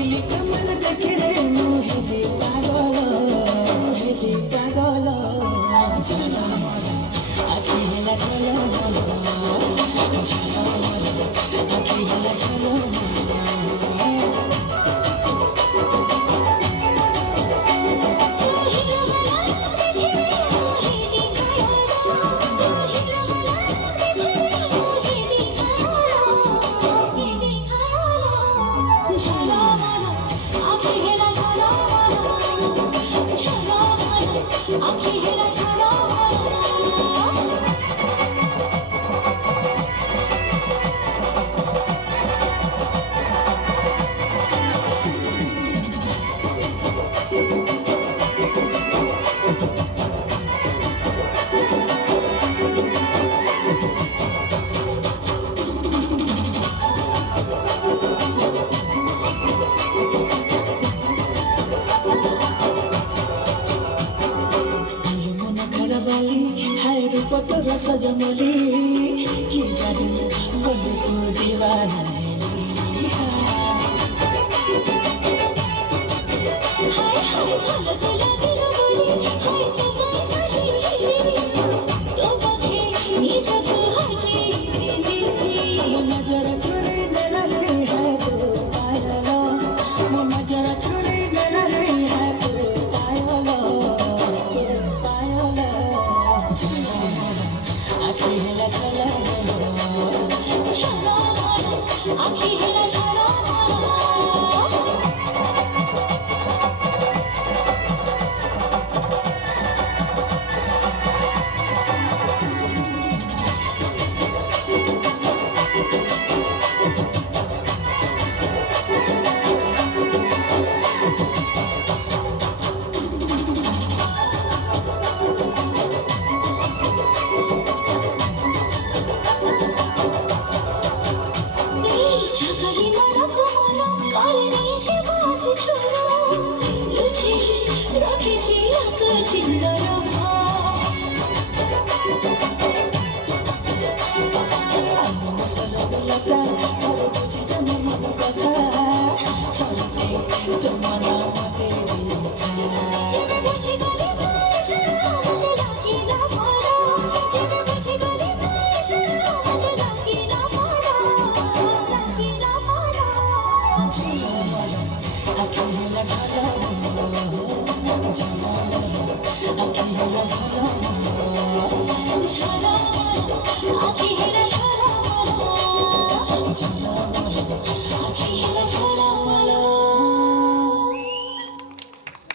दिल कमल देखे रे मोहिनी पागल झला मला आखी हेला झला मला झला मला आखी हेला झला मला आखी हेला छाड़ा हाय रूप तोर सजनली कि जादू कलु तू दीवाना हाय हाय भालो तो लागिलो बोली हाय तो साशी तो बखे निजक हाजी मो नजर छुरी नेला रे है तो पायलो मो नजर छुरी नेला रे है तो पायलो झला मला आखी हेला झला मला छाड़ा आखी हेला छाड़ा आखी हेला छाड़ा मला